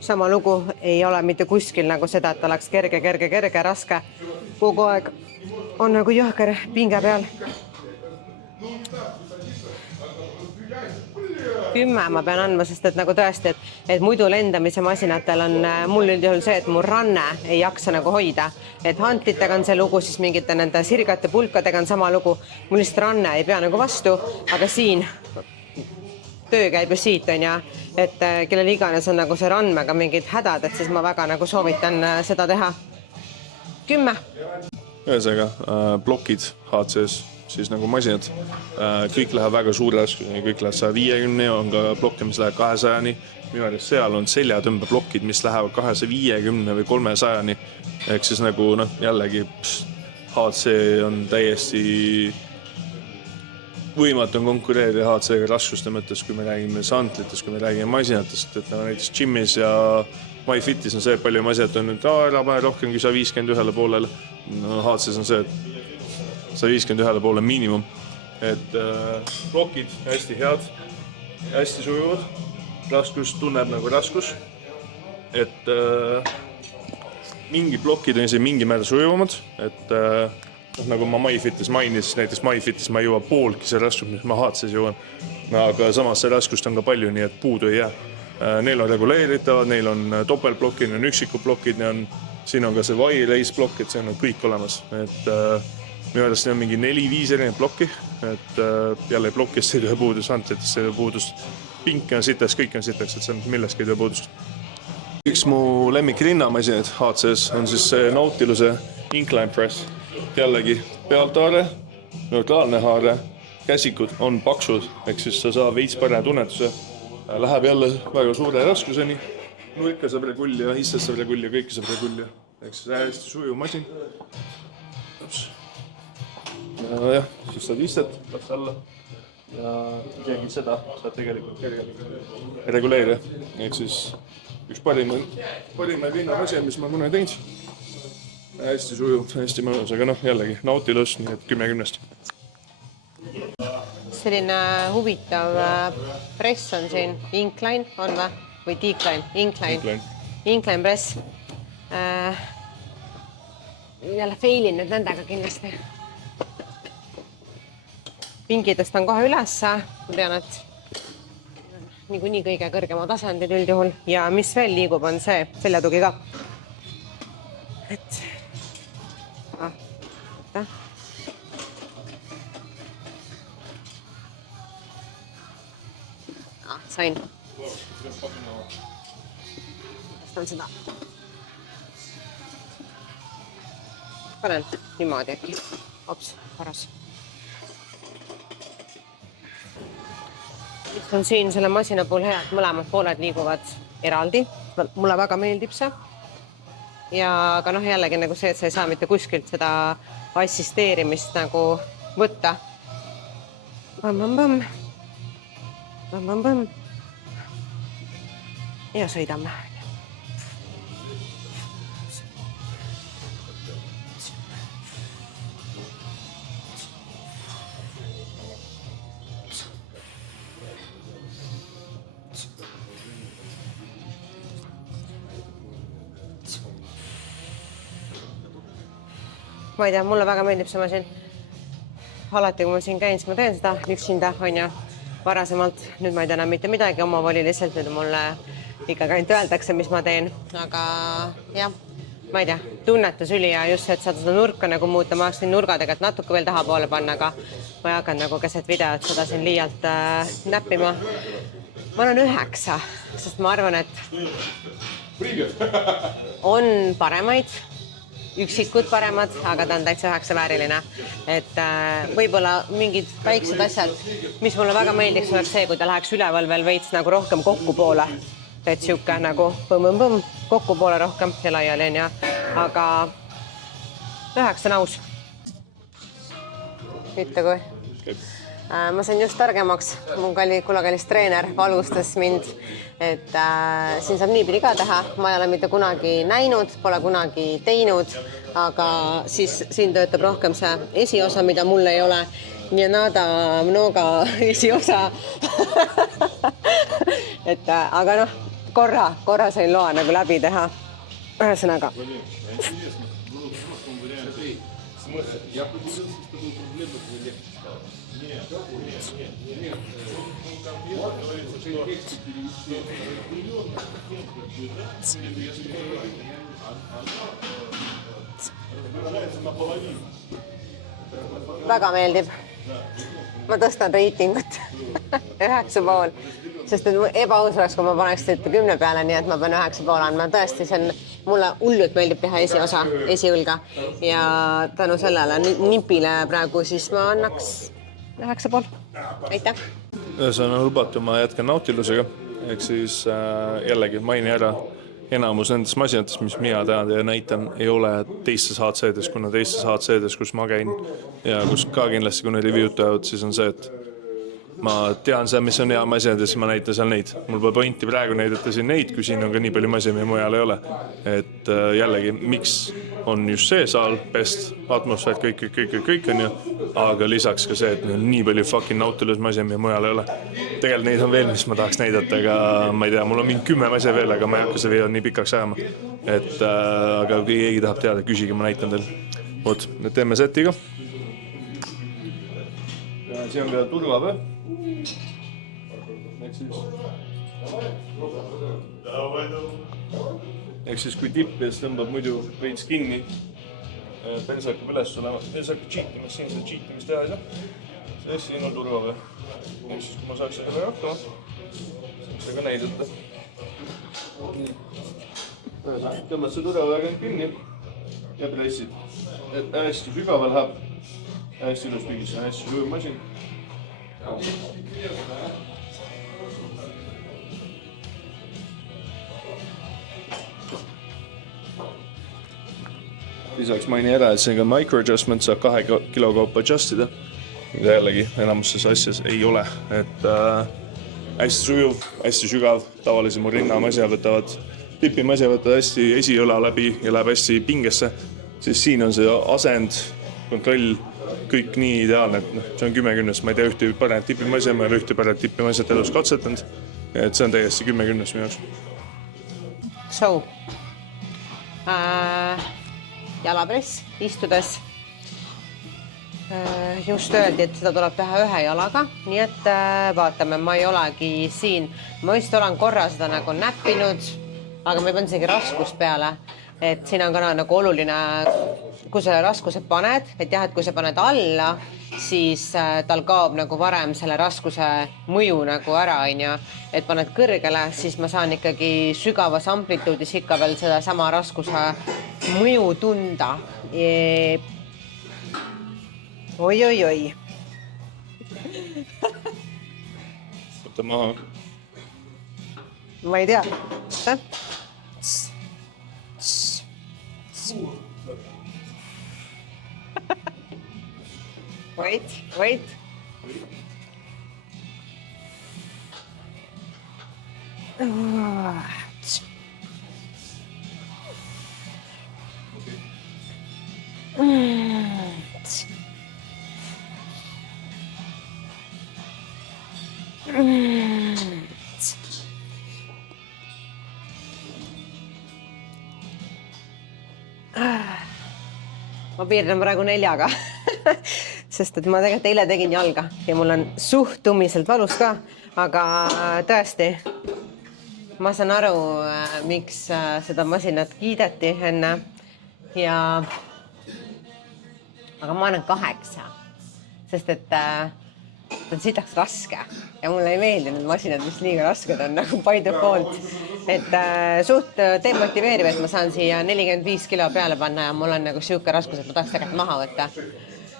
Sama lugu ei ole mitte kuskil nagu seda, et oleks kerge, raske. Kogu aeg on nagu jõhker pinge peal. 10 ma pean andma, sest et nagu tõesti, et muidu lendamise masinatel on mul üldjuhul see, et mu ranne ei jaksa nagu hoida. Et hantlitega on see lugu, siis mingite nende sirgate pulkadega on sama lugu. Mul lihtsalt ranne ei pea nagu vastu, aga siin töö käib ju siit, on ja, et kellel iganes on nagu see randmega mingid hädad, et siis ma väga nagu soovitan seda teha. 10. Ühesõnaga, blokid HC-s, siis nagu masinad, kõik läheb väga suure raskuseni, kõik läheb 150, on ka blokke, mis läheb 200-ni. Minu arust seal on seljatõmbeblokid, mis lähevad 250 või 300-ni. Ehk siis nagu jällegi HC on täiesti võimatu on konkureerida HC-ga raskuste mõttes, kui me räägime santlitest, kui me räägime masinatest, et näiteks Gymis ja MyFitis on see, et palju masinat on nüüd ära rohkem kui 150 ühele poolele. HC-s on see, et 150 ühele poole miinimum. Et blokid hästi head, hästi sujuvad, raskus tunneb nagu raskus. Et mingi blokid on mingi määr sujuvamad, et nagu ma MyFitis mainis, näiteks MyFitis ma ei jõua poolki see raskus, mis ma HC-s jõuan. Aga samas see raskust on ka palju, nii et puudu ei jää. Neil on reguleeritavad, neil on topeltblokid, neil on üksikud blokid, siin on ka see Y-race blokk, et see on kõik olemas. Et minu arust siin on mingi 4-5 erinevat blokki, et jälle blokist ei tule puudus, hantlitest ei tule puudus. Pink on sitaks, kõik on sitaks, et see on milleski ei tule puudust. Üks mu lemmik rinnamasinad HC-s on siis see Nautiluse Incline Press. Jällegi pealtaare, neutraalne haare, käsikud on paksud, ehk siis sa saab veits parem tunnetuse. Läheb jälle väga suure raskuseni. Nurka saab regulli ja hissed saab regulli ja kõike saab regulli. Ehk siis hästi sujuv masin. Ja siis saad hisset, laps alla. Ja isegi seda saad tegelikult kergelt reguleerida. Ehk siis üks parimaid rinnamasin, mis ma mõne teinud. hästi sujuv, hästi mõnus, aga noh, jällegi Nautilus, nii et 10/10. Selline huvitav press on siin, incline on või decline? Incline press. Jälle failin nüüd nendega kindlasti. Pingi tõstan kohe ülesse, ma tean, et niikuinii kõige kõrgema tasandil üldjuhul ja mis veel liigub, on see seljatugi ka. Et sain. Tõstan seda. Panen niimoodi äkki. Ops, paras. Mis on siin selle masina puhul hea, et mõlemad pooled liiguvad eraldi. Mulle väga meeldib see. Ja aga noh, jällegi nagu see, et sa ei saa mitte kuskilt seda assisteerimist nagu võtta. Bam. Ja sõidame. Ma ei tea, mulle väga meeldib see masin. Alati, kui ma siin käin, siis ma teen seda üksinda, on ju. Varasemalt, nüüd ma ei tea enam mitte midagi omavoliliselt, nüüd mulle ikkagi ainult öeldakse, mis ma teen. Aga jah, ma ei tea, tunnetus üli ja just see, et saad seda nurka nagu muuta. Ma hakkasin nurga tegelikult natuke veel taha poole panna, aga ma ei hakanud nagu keset videot seda siin liialt näppima. Ma olen 9, sest ma arvan, et on paremaid, üksikud paremad, aga ta on täitsa 9 vääriline. Et võib-olla mingid väiksed asjad, mis mulle väga meeldiks, oleks see, kui ta läheks üleval veel veits nagu rohkem kokku poole. Et siuke nagu põmm, kokku poole rohkem ja laiali on ja. Aga 9 on aus. Ütle kui. Ma sain just targemaks. Mun kullakallis treener valgustas mind, et siin saab niipidi ka teha. Ma ei ole mitte kunagi näinud, pole kunagi teinud, aga siis siin töötab rohkem see esiosa, mida mul ei ole. Nii nada mnoga esiosa. Et, aga noh, korra sain loa nagu läbi teha. Ühesõnaga. Väga meeldib. Ma tõstan reitingut 9,5, sest ebaaus oleks, kui ma paneks 10 peale, nii et ma pean 9,5 andma. Tõesti, mulle hullult meeldib teha esiosa, esiõlga ja tänu sellele nipile praegu siis ma annaks 9,5. Aitäh! Ühesõnaga lubatu, ma jätkan Nautilusega, ehk siis jällegi maini ära. Enamus nendest masinatest, mis mina tean ja näitan, ei ole teistes HC-des, kuna teistes HC-des, kus ma käin ja kus ka kindlasti, kui need review'd töövad, siis on see, et ma tean see, mis on hea masinad ja siis ma näitan seal neid. Mul pole pointi praegu näidata siin neid, kui siin on ka nii palju masina ja mujal ei ole. Et jällegi, miks on just see saal, best, atmosfäär, kõik on ju, aga lisaks ka see, et on nii palju fucking Nautilus masina ja mujal ei ole. Tegelikult neid on veel, mis ma tahaks näidata, aga ma ei tea, mul on mingi 10 masina veel, aga ma ei hakka see video nii pikaks ajama. Et aga kui keegi tahab teada, küsige, ma näitan teil. Oot, nüüd teeme setiga. Siin on ka turvapöö. Ehk siis kui tippides tõmbab muidu veits kinni, bensa hakkab üles olema, bensa hakkab cheatimas, siin seda cheatimist teha ei saa. See siin on turvapöö. Ehk siis kui ma saaks seda hakkama, saaks seda ka näidata. Tõmbad see turvapöö kinni ja pressid. Et hästi sügaval läheb, hästi ilus pigis, hästi sujuv masin. Lisaks maini ära, et see on ka micro adjustment, saab 2 kilo kaupa adjustida, mida jällegi enamustes asjas ei ole. Et hästi sujuv, hästi sügav, tavalise mu rinnamasja võtavad, tipimasja võtavad hästi esiõla läbi ja läheb hästi pingesse. siis siin on see asend, kontroll, kõik nii ideaalne, et see on 10-10, ma ei tea ühte paremat tipimaise, ma ei ole ühte paremat tipimaiset elus katsetanud, et see on täiesti 10-10 minu jaoks. Show. Jalapress istudes. Just öeldi, et seda tuleb teha ühe jalaga, nii et vaatame, ma ei olegi siin, ma vist olen korra seda nagu näppinud, aga ma ei pannud isegi raskust peale, et siin on ka nagu oluline, kui selle raskuse paned, et jah, et kui sa paned alla, siis tal kaob nagu varem selle raskuse mõju nagu ära, et paned kõrgele, siis ma saan ikkagi sügavas amplituudis ikka veel seda sama raskuse mõju tunda. Oi. Võtta maha. Ma ei tea. Wait. Ma piirdan praegu 4-ga, sest et ma tegelikult eile tegin jalga ja mul on suhtumiselt valus ka, aga tõesti, ma saan aru, miks seda masinat kiideti enne aga ma annan 8, sest et ta on sitaks raske ja mulle ei meeldi need masinad, mis liiga rasked on nagu by default, et suht demotiveeriv, et ma saan siia 45 kilo peale panna ja mul on nagu siuke raskus, et ma tahaks tegelikult maha võtta.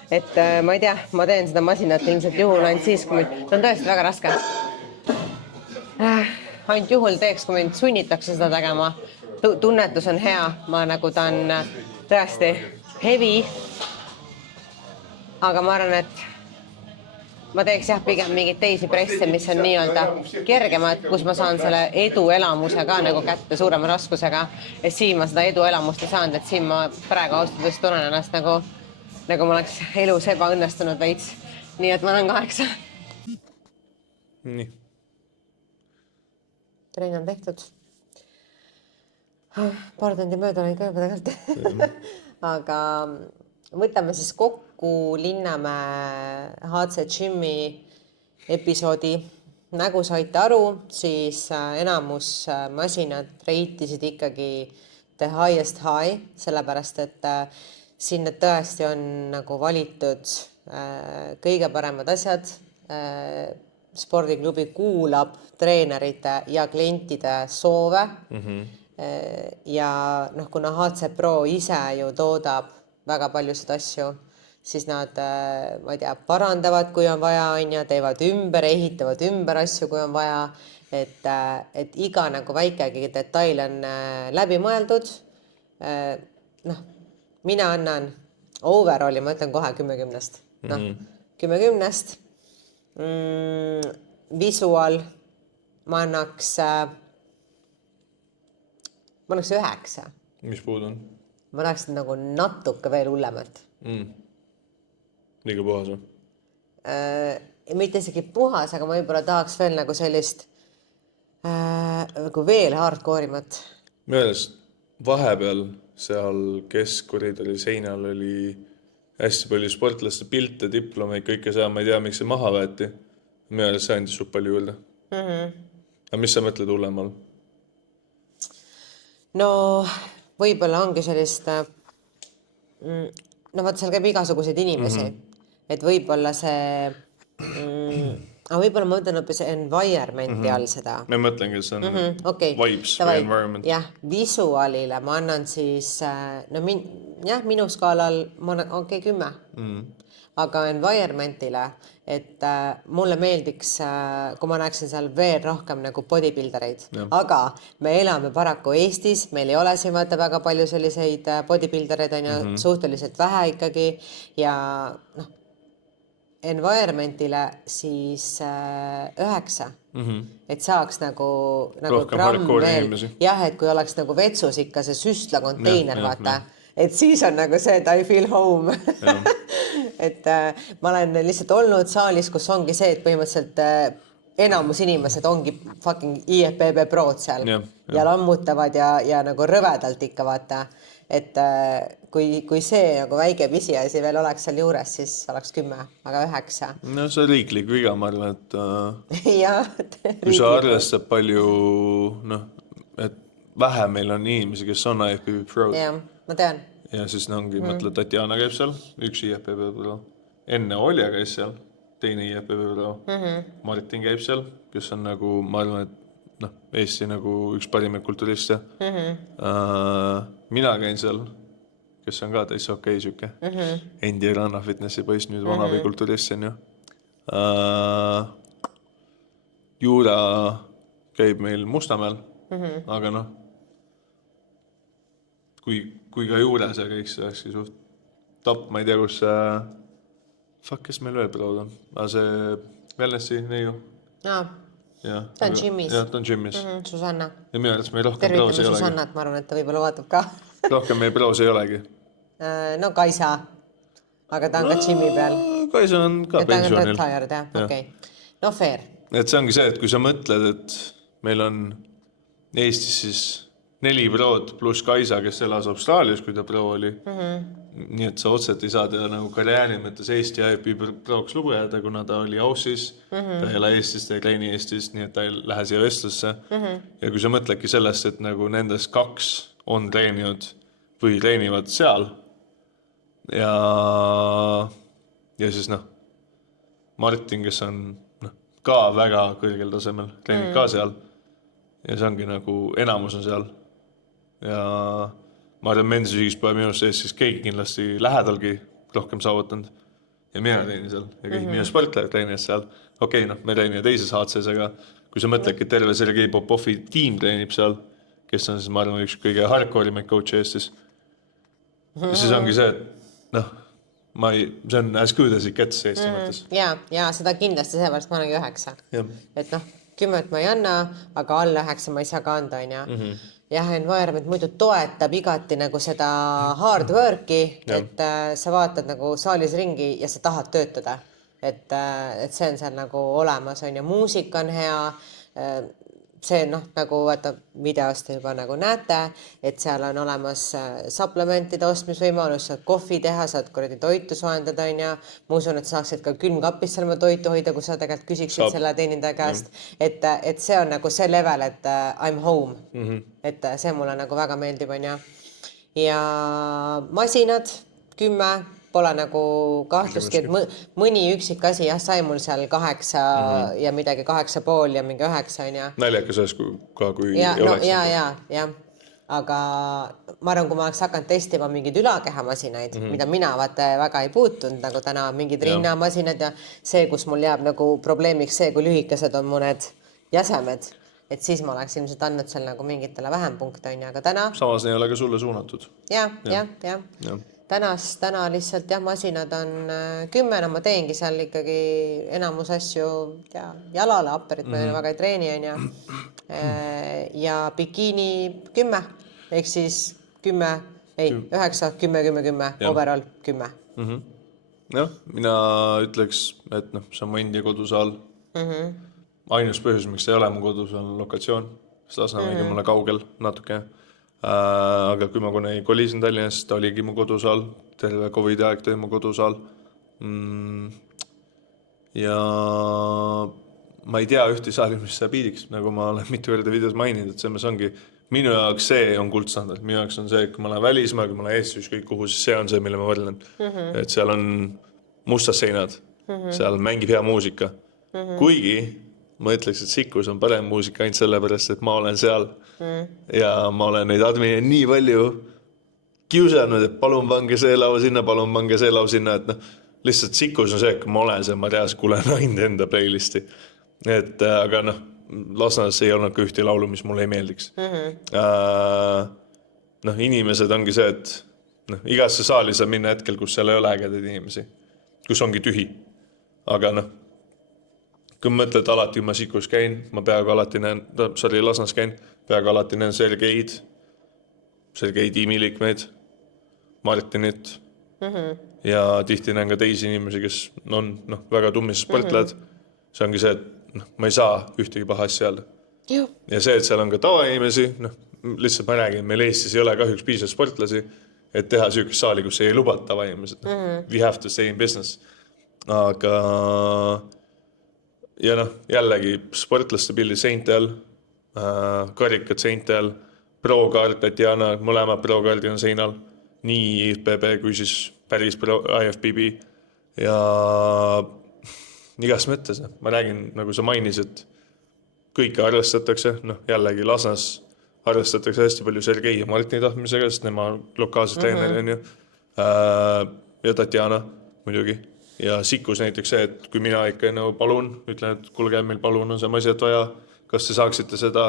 Et ma ei tea, ma teen seda masinat ilmselt juhul ainult siis, kui ta on tõesti väga raske. Ainult juhul teeks, kui mind sunnitakse seda tegema. Tunnetus on hea, ma nagu ta on tõesti heavy, aga ma arvan, et ma teeks jah pigem mingeid teisi presse, mis on nii-öelda kergemad, kus ma saan selle eduelamuse ka nagu kätte suurema raskusega. Et siin ma seda eduelamust ei saanud, et siin ma praegu austades tunnen ennast nagu ma oleks elus ebaõnnestunud veits. Nii et ma olen 8. Nii. Trenn on tehtud. Paar tundi mööda olen ka juba tegelikult. Aga võtame siis kokku Linnamäe HC Gymi episoodi. Nagu saite aru, siis enamus masinad reitisid ikkagi the highest high, sellepärast et sinna tõesti on nagu valitud kõige paremad asjad. Spordiklubi kuulab treenerite ja klientide soove. Ja kuna HC Pro ise ju toodab väga paljusid asju, siis nad, ma ei tea, parandavad, kui on vaja, teevad ümber, ehitavad ümber asju, kui on vaja, et iga nagu väikegi detail on läbi mõeldud. Mina annan overalli, ma ütlen kohe 10-10. 10-10. Visual ma annaks 9. Mis puudu on? Ma tahaks nagu natuke veel hullemat. Liiga puhas või? Mitte isegi puhas, aga ma võib-olla tahaks veel nagu sellist nagu veel hardcore'imat. Mõeldes vahepeal seal keskkoridori seinal oli hästi palju sportlaste pilte, diplomeid, kõike seda, ma ei tea, miks see maha võeti. Mõeldes see andis suht palju juurde. Aga mis sa mõtled hullemal? No võib-olla ongi sellist, vaata seal käib igasuguseid inimesi, et võib-olla see, aga võib-olla ma mõtlen hoopis environmenti all seda. Ma mõtlengi, et see on vibes või environment. Jah, visuaalile ma annan siis, minu skaalal ma annan 10. Aga environmentile, et mulle meeldiks, kui ma näeksin seal veel rohkem nagu bodybuildereid. Aga me elame paraku Eestis, meil ei ole siin vaata väga palju selliseid bodybuildereid, on suhteliselt vähe ikkagi ja environmentile siis 9. Et saaks nagu rohkem gramm hardcore veel. inimesi. Jah, et kui oleks nagu vetsus ikka see süstla konteiner, vaata. et siis on nagu see, et I feel home. et ma olen lihtsalt olnud saalis, kus ongi see, et põhimõtteliselt enamus inimesed ongi fucking IFBB prod seal ja lammutavad ja nagu rõvedalt ikka vaata, et kui see nagu väike pisiasi veel oleks seal juures, siis oleks 10, aga 9. No see on riiklik viga, ma arvan, et ja kui sa arvestad palju, noh, et vähe meil on inimesi, kes on IFBB Pro. Ja, ma tean. Ja siis ongi, mõtle, Tatjana käib seal, üks IFBB Pro. Enne Olja käis seal, teine IFBB Pro. Martin käib seal, kes on nagu, ma arvan, et noh, Eesti nagu üks parimaid kulturiste. Mina käin seal, kes on ka täitsa okei süke. Endi Ranna Fitnessi poiss, nüüd vanavi kulturist on ju. Juura käib meil Mustamäel, aga noh, kui ka Juura see käiks, see olekski suht top, ma ei tea, kus fuck, kes meil veel prood on, aga see Wellnessi neiu. Jaa, ta on gymmis. Jah, ta on gymmis. Susanna. Ja minu arvates meil rohkem proos ei olegi. Susannat, ma arvan, et ta võib-olla vaatab ka. Rohkem meil proos ei olegi. No Kaisa, aga ta on ka gymmi peal. Kaisa on ka pensionil. Ta on retired, jah, okei. No fair. Et see ongi see, et kui sa mõtled, et meil on Eestis siis 4 prood pluss Kaisa, kes elas Austraalias, kui ta pro oli. Nii et sa otseselt ei saa teha nagu karjääri mõttes Eesti IFBB proks lugu jääda, kuna ta oli Aussis, ta ei ole Eestis, ta ei treeni Eestis, nii et ta ei lähe siia vestlusse. Ja kui sa mõtledki sellest, et nagu nendest 2 on treeninud või treenivad seal ja siis noh, Martin, kes on ka väga kõrgel tasemel, treenib ka seal ja see ongi nagu enamus on seal ja ma arvan, mensüsigis pole minust Eestis keegi kindlasti lähedalgi rohkem saavutanud ja mina treenin seal ja kõik minu sportler treenis seal. Okei, noh, me treenime teises HCs, aga kui sa mõtledki, et terve Sergei Popovi tiim treenib seal, kes on siis, ma arvan, üks kõige hardcore'imaid coach'i Eestis. Ja siis ongi see, et noh, see on as good as it gets Eesti mõttes. Ja seda kindlasti seepärast ma olengi 9. Et noh, 10 ma ei anna, aga alla 9 ma ei saa ka anda, on ja. Jah, environment muidu toetab igati nagu seda hard work'i, et sa vaatad nagu saalis ringi ja sa tahad töötada. Et see on seal nagu olemas, on ja muusika on hea, see noh, nagu vaata videost juba nagu näete, et seal on olemas supplementide ostmisvõimalus, saad kohvi teha, saad kuradi toitu soendada, on ja ma usun, et saaksid ka külmkapis seal toitu hoida, kui sa tegelikult küsiksid selle teenindaja käest, et see on nagu see level, et I'm home, et see mulle nagu väga meeldib, on ja masinad 10, pole nagu kahtlustki, et mõni üksik asi sai mul seal 8 ja midagi 8,5 ja mingi 9 on ja. Naljakas ühes ka, kui ei oleks. Ja. Aga ma arvan, kui ma oleks hakanud testima mingid ülakehamasinaid, mida mina vaata väga ei puutunud, nagu täna mingid rinnamasinad ja see, kus mul jääb nagu probleemiks see, kui lühikesed on mõned jäsemed, et siis ma oleks ilmselt andnud seal nagu mingitele vähem punkte on ja, aga täna. Samas ei ole ka sulle suunatud. Ja. Täna lihtsalt masinad on 10, ma teengi seal ikkagi enamus asju jalale, apperit ma väga ei treeni on ja bikiini 10, ehk siis 9, 10, 10, overall 10. Jah, mina ütleks, et noh, see on mu endi kodusaal. Ainus põhjus, miks ei ole mu kodus on lokatsioon, sest Lasnamägi mulle kaugel natuke. Aga kui ma kolisin Tallinnast, ta oligi mu kodusaal, terve COVID aeg tõi mu kodusaal. Ja ma ei tea ühti saali, mis see piiriks, nagu ma olen mitu korda videos maininud, et see ongi, minu jaoks see on kuldstandard, minu jaoks on see, kui ma olen välismaa, kui ma olen Eestis kõik kuhu, siis see on see, mille ma võrdlen. Et seal on mustad seinad, seal mängib hea muusika. Kuigi ma ütleks, et Sikus on parem muusika ainult sellepärast, et ma olen seal ja ma olen neid admine nii palju kiusanud, et palun pange see lau sinna, palun pange see lau sinna, et noh, lihtsalt Sikus on see, et kui ma olen see, ma reaalselt kuulen ainult enda playlisti. Et aga noh, Lasnas ei olnud ka ühti laulu, mis mulle ei meeldiks. Noh, inimesed ongi see, et noh, igasse saali saab minna hetkel, kus seal ei ole ägedaid inimesi, kus ongi tühi. Aga noh, kui mõtled alati, kui ma Sikus käin, ma peaaegu alati näen, Lasnas käin, peaaegu alati näen Sergei tiimi liikmeid. Martinit ja tihti näen ka teisi inimesi, kes on väga tummis sportlejad. See ongi see, et ma ei saa ühtegi paha asja öelda. Ja see, et seal on ka tavainimesi, lihtsalt ma räägin, meil Eestis ei ole kahjuks piisavalt sportlasi, et teha süükest saali, kus ei lubata tavainimesed. We have to stay in business. Aga ja jällegi sportlaste pildi seintel, karikad seintel, pro-kaart, Tatjana, mõlemad pro-kaardid on seinal, nii IFBB kui siis päris IFBB ja igas mõttes. Ma räägin, nagu sa mainisid, kõike arvestatakse, jällegi Lasnas arvestatakse hästi palju Sergei ja Martini tahtmisega, sest nema lokaalsed treeneri on ju, ja Tatjana muidugi. Ja Sikus näiteks see, et kui mina ikka palun, ütlen, et kuulge, meil palun on see asjad vaja, kas te saaksite seda,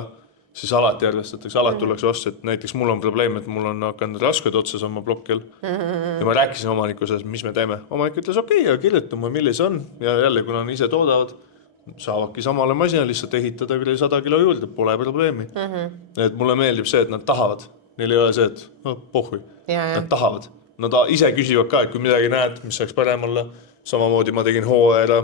siis alati arvestatakse, alati tullakse vastu, et näiteks mul on probleem, et mul on hakanud rasked otsas oma blokil ja ma rääkisin omaniku selles, mis me teeme. Omanik ütles, okei, ja kirjutame, milles on ja jälle, kuna on ise toodavad, saavadki samale masina lihtsalt ehitada küll 100 kilo juurde, pole probleemi. Et mulle meeldib see, et nad tahavad, neil ei ole see, et pohhui, nad tahavad. Nad ise küsivad ka, et kui midagi näed, mis saaks parem olla, samamoodi ma tegin hooaja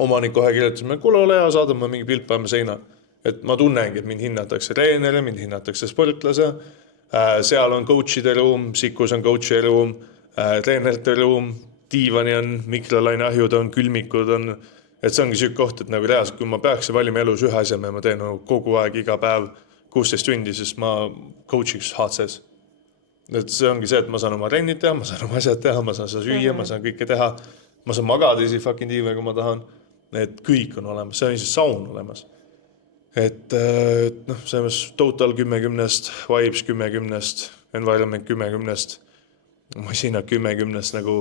omanik kohe kirjutasime, kuule ole hea, saadame mingi pilt, paneme seina. Et ma tunnengi, et mind hinnatakse treeneri, mind hinnatakse sportlase, seal on coachide ruum, Sikus on coachide ruum, treenerite ruum, diivani on, mikrolaineahjud on, külmikud on, et see ongi süük koht, et nagu reaalselt, kui ma peaks valima elus ühe asja, ma teen kogu aeg, iga päev 16 tundi, siis ma coachiks HCS. Et see ongi see, et ma saan oma rennid teha, ma saan oma asjad teha, ma saan seda süüa, ma saan kõike teha, ma saan magada isi fucking diive, kui ma tahan, et kõik on olemas, see on isi saun olemas. Et selles total 10-10, vibes 10-10, environment 10-10, masina 10-10, nagu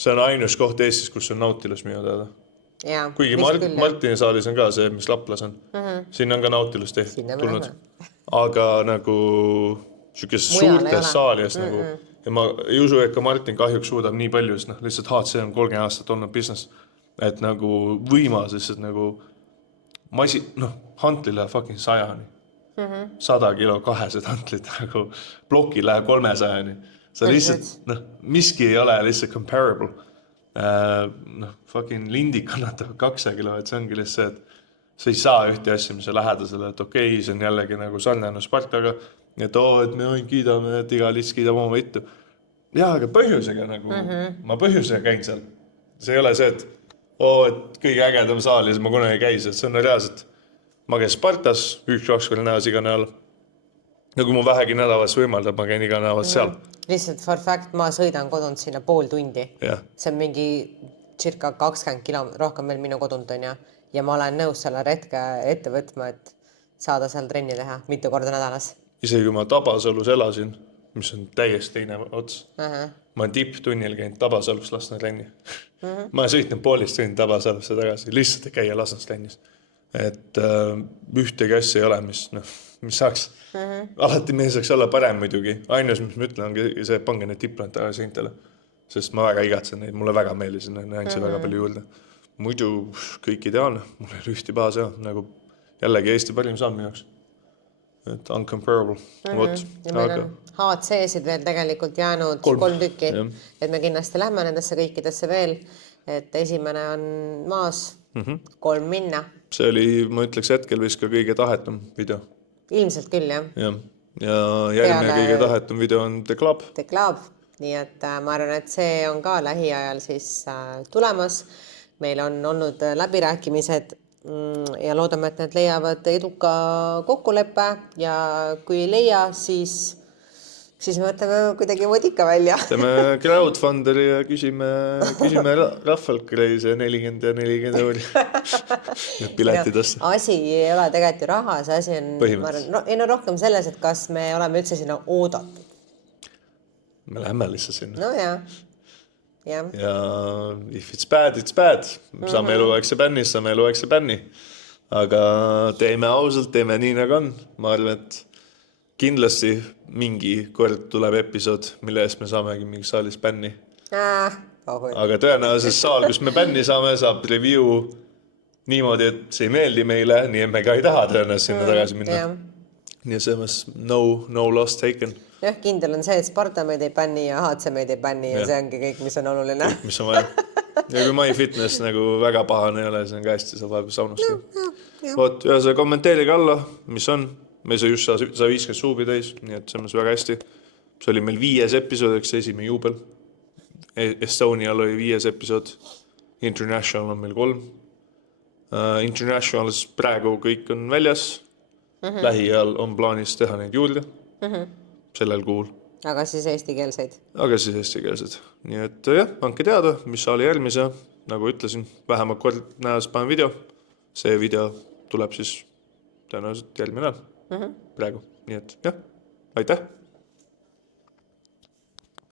see on ainus koht Eestis, kus on Nautilus minu teada. Kuigi Martini saalis on ka see, mis Laplas on. Siin on ka Nautilus tulnud. Aga nagu sükest suurtes saalias nagu, ja ma ei usu, et ka Martin kahjuks suudab nii palju, sest lihtsalt HC on 30 aastat olnud business, et nagu võimas lihtsalt nagu hantli läheb fucking 100-ni. 100 kilo 200 hantlit, nagu ploki läheb 300-ni. See lihtsalt, miski ei ole lihtsalt comparable. Fucking lindik kannatab 200 kilo, et see ongi lihtsalt see, et sa ei saa ühte asja, mis on lähedasele, et okei, see on jällegi nagu sarnane Spartaga, et et me kiidame, et iga list kiidab oma võitu. Jaa, aga põhjusega nagu, ma põhjusega käin seal. See ei ole see, et et kõige ägedam saal ja ma kunagi ei käi, see on reaalselt. Ma käin Spartas 1-2 nädalas iga nädal. Ja kui mu vähegi nädalas võimaldab, ma käin iga nädalas seal. Lihtsalt for fact, ma sõidan kodunt sinna pool tundi. See on mingi circa 20 kilo rohkem veel minu kodunt on ja ma olen nõus selle retke ette võtma, et saada seal trenni teha mitu korda nädalas. Isegi kui ma Tabasalus elasin, mis on täiesti teine ots. Ma olen tipptunnil käinud Tabasalus Lasna trenni. Ma sõitnud poolist trenni Tabasalusse tagasi, lihtsalt ei käia Lasnas trennis. Et ühtegi asja ei ole, mis saaks. Alati meil saaks olla parem muidugi. Ainus, mis ma ütlen, on see, pange need tipplanid tagasi seintele. Sest ma väga igatsen neid, mulle väga meeldis, näen see väga palju juurde. Muidu kõik ideaalne, mul ei ole ühti paha see, nagu jällegi Eesti parim saam minu jaoks. Et uncomparable. Ja meil on HC-sid veel tegelikult jäänud 3 tükki, et me kindlasti lähme nendesse kõikidesse veel, et esimene on maas, 3 minna. See oli, ma ütleks hetkel vist ka kõige tahetum video. Ilmselt küll, jah. Ja järgmine kõige tahetum video on The Club. The Club, nii et ma arvan, et see on ka lähiajal siis tulemas. Meil on olnud läbirääkimised ja loodame, et need leiavad eduka kokkuleppe ja kui ei leia, siis me võtame kuidagi vodika välja. Teeme crowdfunderi ja küsime rahvalt kreise 40 ja 40 euri piletidesse. Asi ei ole tegelikult ju raha, see asi on rohkem selles, et kas me oleme üldse sinna oodatud. Me läheme lihtsalt sinna. No jah. Ja if it's bad, it's bad. Saame eluaegse bänni, saame eluaegse bänni. Aga teeme ausalt, teeme nii nagu on. Ma arvan, et kindlasti mingi kord tuleb episood, mille eest me saamegi mingi saalis bänni. Aga tõenäoliselt saal, kus me bänni saame, saab review niimoodi, et see ei meeldi meile, nii et me ka ei taha tõenäoliselt sinna tagasi minna. Nii see on no loss taken. jah, kindel on see, et Sparta meid ei bänni ja HC meid ei bänni ja see ongi kõik, mis on oluline. Mis on vaja. Ja kui MyFitness nagu väga pahane ei ole, see on ka hästi, saab vahepeal saunast. Vot, ja see kommenteerige alla, mis on. Me sai just 150 suubi täis, nii et see on väga hästi. See oli meil 5. episoodiks esimene juubel. Estonial oli 5. episood. International on meil 3. Internationalis praegu kõik on väljas. Lähiajal on plaanis teha neid juurde. Sellel kuul. Aga siis eestikeelseid. Nii et jah, andke teada, mis saali järgmise. Nagu ütlesin, vähemalt kord näedas panen video. See video tuleb siis tõenäoliselt järgmine nädal praegu. Nii et jah, aitäh!